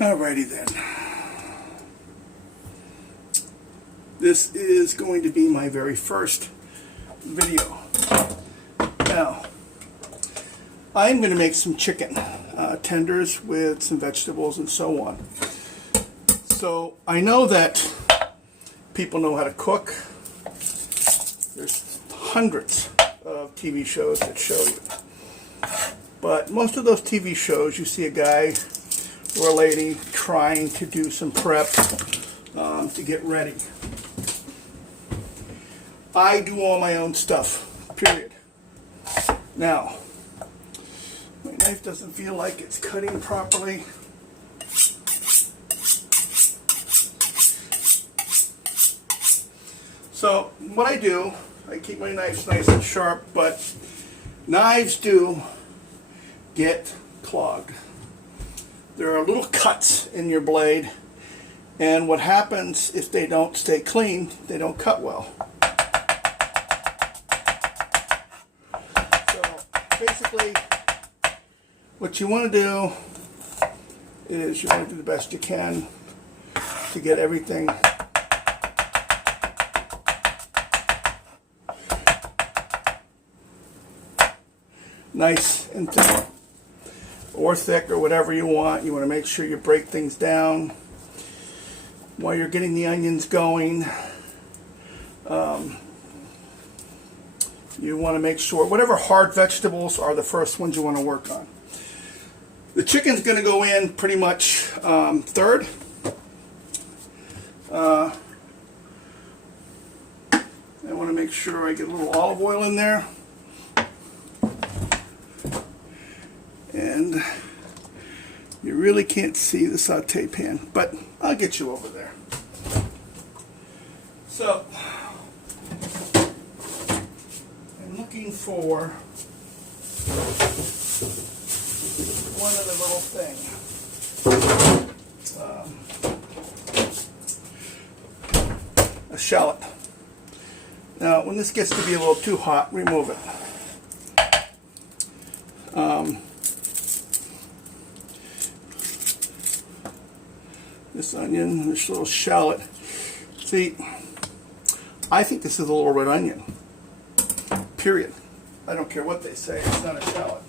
Alrighty then. This is going to be my very first video. Now, I'm going to make some chicken tenders with some vegetables and so on. So I know that people know how to cook. There's hundreds of TV shows that show you. But most of those TV shows, you see a guy or a lady trying to do some prep to get ready. I do all my own stuff, period. Now, my knife doesn't feel like it's cutting properly. So what I do, I keep my knives nice and sharp, but knives do get clogged. There are little cuts in your blade, and what happens if they don't stay clean, they don't cut well. So basically, what you want to do is you want to do the best you can to get everything nice and thick, or thick, or whatever you want. You want to make sure you break things down while you're getting the onions going. You want to make sure whatever hard vegetables are the first ones you want to work on. The chicken's going to go in pretty much third. I want to make sure I get a little olive oil in there. And you really can't see the saute pan, but I'll get you over there. So, I'm looking for one other little thing. A shallot. Now, when this gets to be a little too hot, remove it. This onion, this little shallot. See, I think this is a little red onion. Period. I don't care what they say, it's not a shallot.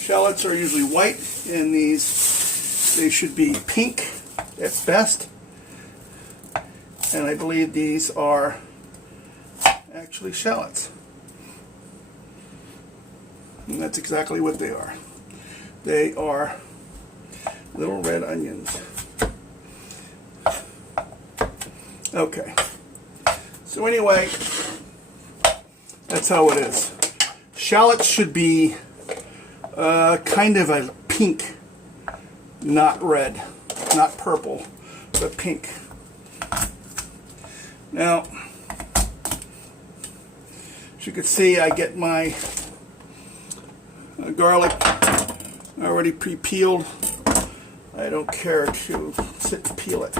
Shallots are usually white, and these, they should be pink at best. And I believe these are actually shallots. And that's exactly what they are. They are little red onions. Okay. So anyway, that's how it is. Shallots should be kind of a pink, not red, not purple, but pink. Now, as you can see, I get my garlic already pre-peeled. I don't care to sit and peel it.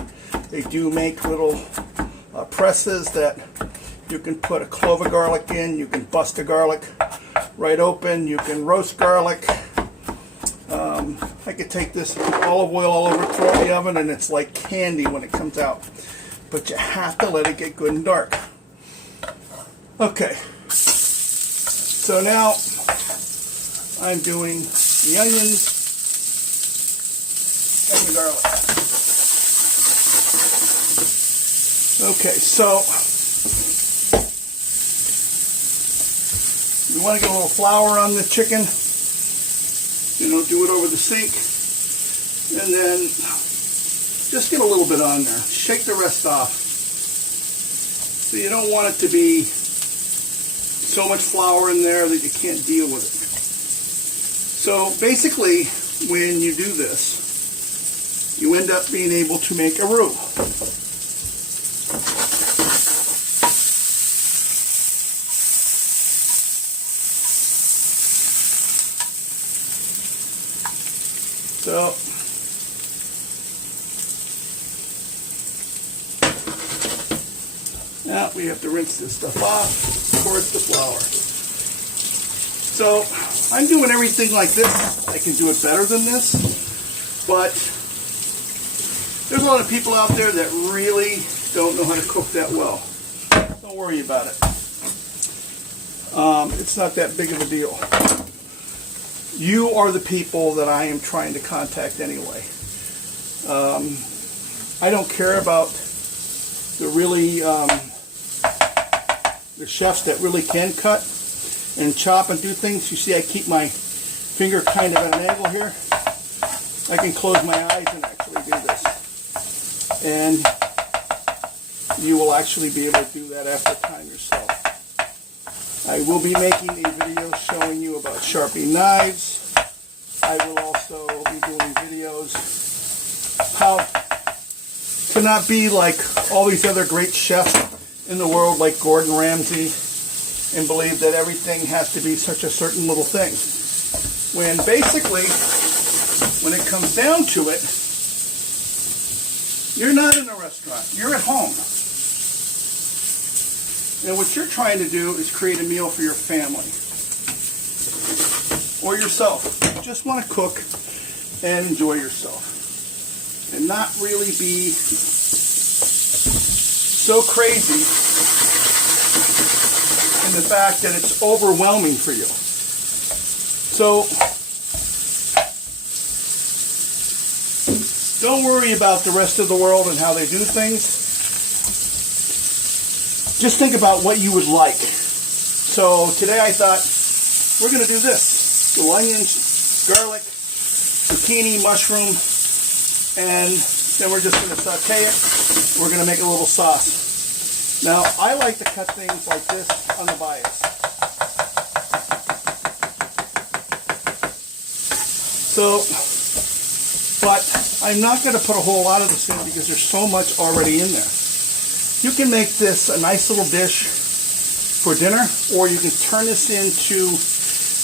They do make little presses that you can put a clove of garlic in. You can bust a garlic right open. You can roast garlic. I could take this olive oil all over, throw it in the oven, and it's like candy when it comes out. But you have to let it get good and dark. Okay. So now I'm doing the onions and the garlic. Okay, so you want to get a little flour on the chicken. You know, do it over the sink, and then just get a little bit on there. Shake the rest off. So you don't want it to be so much flour in there that you can't deal with it. So basically, when you do this, you end up being able to make a roux. So now Now we have to rinse this stuff off. Of course, the flour. So I'm doing everything like this. I can do it better than this, but there's a lot of people out there that really don't know how to cook that well. Don't worry about it. It's not that big of a deal. You are the people that I am trying to contact anyway. I don't care about the really the chefs that really can cut and chop and do things. You see, I keep my finger kind of at an angle here. I can close my eyes and actually do this. And you will actually be able to do that after time yourself. I will be making a video showing you about sharpening knives. I will also be doing videos how to not be like all these other great chefs in the world like Gordon Ramsay and believe that everything has to be such a certain little thing. When basically, when it comes down to it, you're not in a restaurant, you're at home. And what you're trying to do is create a meal for your family or yourself. You just want to cook and enjoy yourself and not really be so crazy in the fact that it's overwhelming for you. So don't worry about the rest of the world and how they do things. Just think about what you would like. So today I thought, we're going to do this. Little onions, garlic, zucchini, mushroom, and then we're just going to saute it. We're going to make a little sauce. Now, I like to cut things like this on the bias. So, but I'm not going to put a whole lot of this in because there's so much already in there. You can make this a nice little dish for dinner, or you can turn this into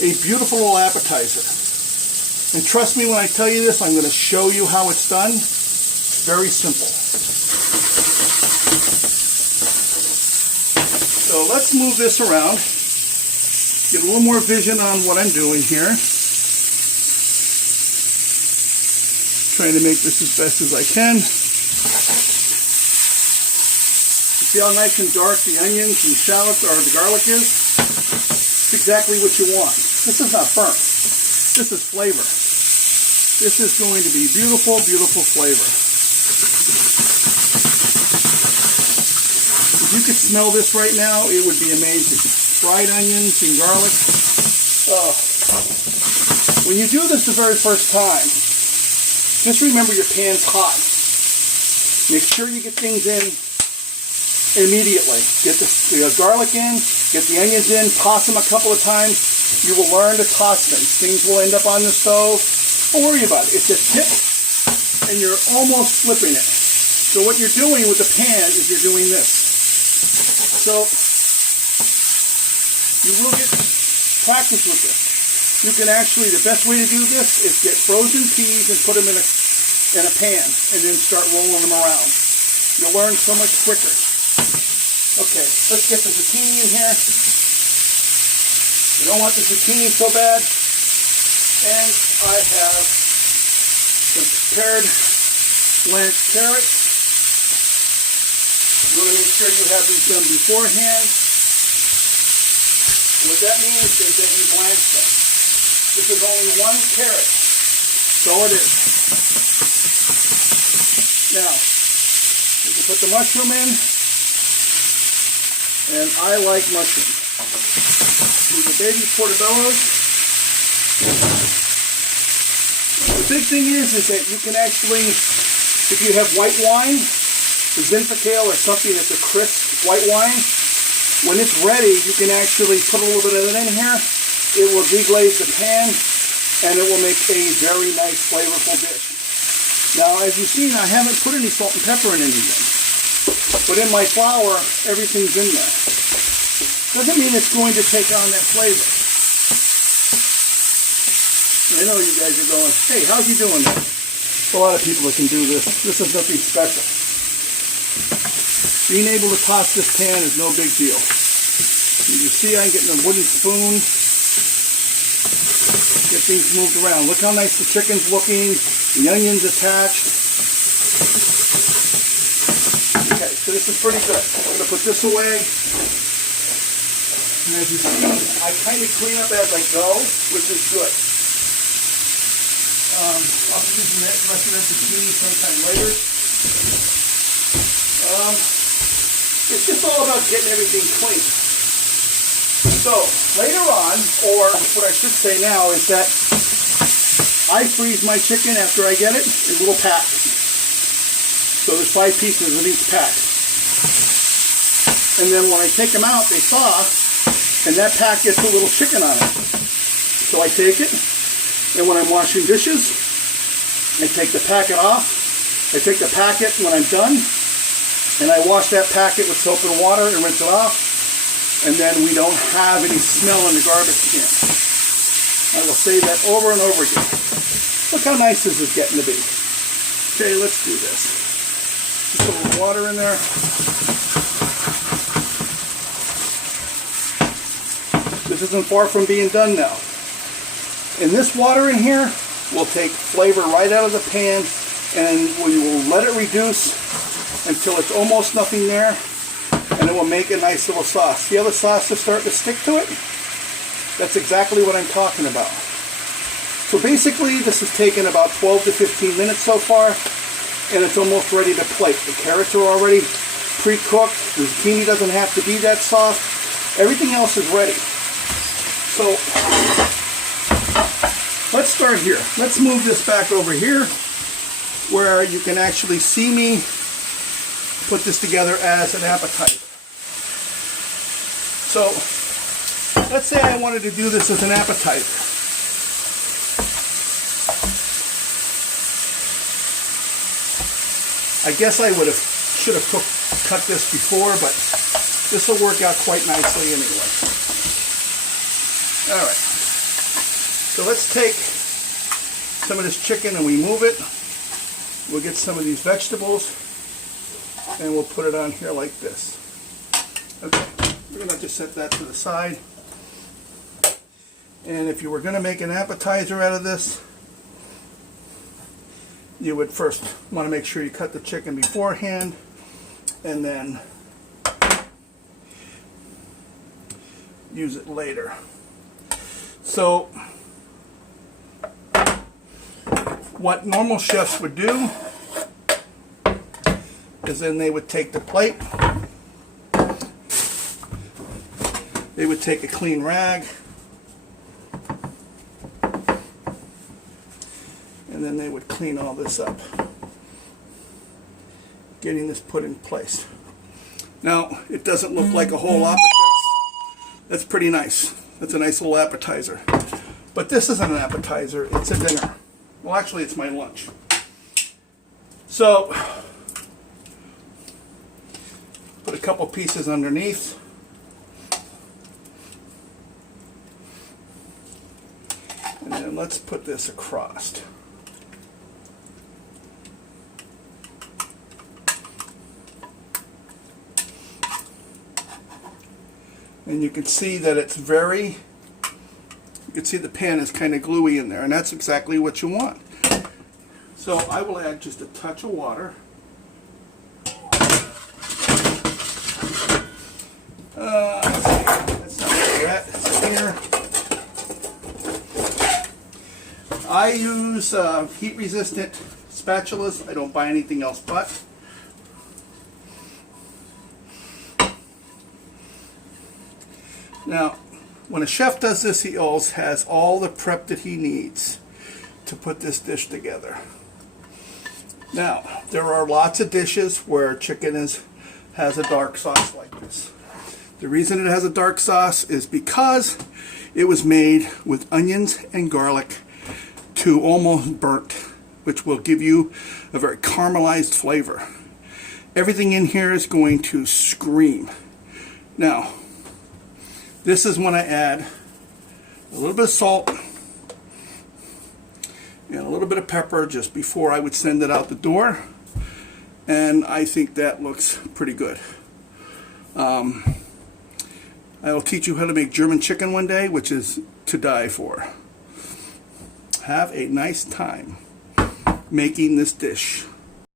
a beautiful little appetizer. And trust me when I tell you this, I'm going to show you how it's done. It's very simple. So let's move this around. Get a little more vision on what I'm doing here. Trying to make this as best as I can. See how nice and dark the onions and shallots or the garlic is? It's exactly what you want. This is not burnt. This is flavor. This is going to be beautiful, beautiful flavor. If you could smell this right now, it would be amazing. Fried onions and garlic. Oh. When you do this the very first time, just remember your pan's hot. Make sure you get things in immediately. Get the garlic in, get the onions in, toss them a couple of times. You will learn to toss things. Things will end up on the stove. Don't worry about it. It's a tip, and you're almost flipping it. So what you're doing with the pan is you're doing this. So you will get practice with this. You can actually, the best way to do this is get frozen peas and put them in a pan, and then start rolling them around. You'll learn so much quicker. Okay, let's get the zucchini in here. You don't want the zucchini so bad. And I have some prepared blanched carrots. You want to make sure you have these done beforehand. What that means is that you blanch them. This is only 1 carrot. So it is. Now, you can put the mushroom in. And I like mushrooms. These are baby portobellos. The big thing is that you can actually, if you have white wine, the Zinfandel or something that's a crisp white wine, when it's ready, you can actually put a little bit of it in here. It will deglaze the pan, and it will make a very nice, flavorful dish. Now, as you've seen, I haven't put any salt and pepper in anything. But in my flour, everything's in there. Doesn't mean it's going to take on that flavor. I know you guys are going, hey, how's he doing that? There's a lot of people that can do this. This is nothing special. being able to toss this pan is no big deal. You see I'm getting a wooden spoon. Get things moved around. Look how nice the chicken's looking. The onions attached. Okay, so this is pretty good. I'm going to put this away. And as you see, I kind of clean up as I go, which is good. I'll be using the rest of the zucchini sometime later. It's just all about getting everything clean. So later on, or what I should say now, is that I freeze my chicken after I get it in little packs. So there's 5 pieces of each pack. And then when I take them out, they thaw, and that pack gets a little chicken on it. So I take it, and when I'm washing dishes, I take the packet off. I take the packet when I'm done, and I wash that packet with soap and water and rinse it off. And then we don't have any smell in the garbage can. I will say that over and over again. Look how nice this is getting to be. Okay, let's do this. Just a little water in there. This isn't far from being done now. And this water in here will take flavor right out of the pan, and we will let it reduce until it's almost nothing there, and it will make a nice little sauce. See how the sauce is starting to stick to it? That's exactly what I'm talking about. So basically, this has taken about 12 to 15 minutes so far, and it's almost ready to plate. The carrots are already pre-cooked. The zucchini doesn't have to be that soft. Everything else is ready. So let's start here. Let's move this back over here where you can actually see me put this together as an appetizer. So let's say I wanted to do this as an appetizer. I guess I should have cut this before, but this will work out quite nicely anyway. All right. So let's take some of this chicken and we move it. We'll get some of these vegetables and we'll put it on here like this. Okay, we're going to just set that to the side. And if you were going to make an appetizer out of this, you would first want to make sure you cut the chicken beforehand and then use it later. So what normal chefs would do is then they would take the plate, they would take a clean rag, and then they would clean all this up, getting this put in place. Now, it doesn't look like a whole lot, but that's pretty nice. That's a nice little appetizer. But this isn't an appetizer, it's a dinner. Well, actually, it's my lunch. So, put a couple pieces underneath. And then let's put this across. And you can see that it's you can see the pan is kind of gluey in there, and that's exactly what you want. So I will add just a touch of water. Let's see, that's not where that is here. I use heat-resistant spatulas. I don't buy anything else but. Now, when a chef does this, he always has all the prep that he needs to put this dish together. Now, there are lots of dishes where chicken has a dark sauce like this. The reason it has a dark sauce is because it was made with onions and garlic to almost burnt, which will give you a very caramelized flavor. Everything in here is going to scream. Now, this is when I add a little bit of salt and a little bit of pepper just before I would send it out the door. And I think that looks pretty good. I will teach you how to make German chicken one day, which is to die for. Have a nice time making this dish.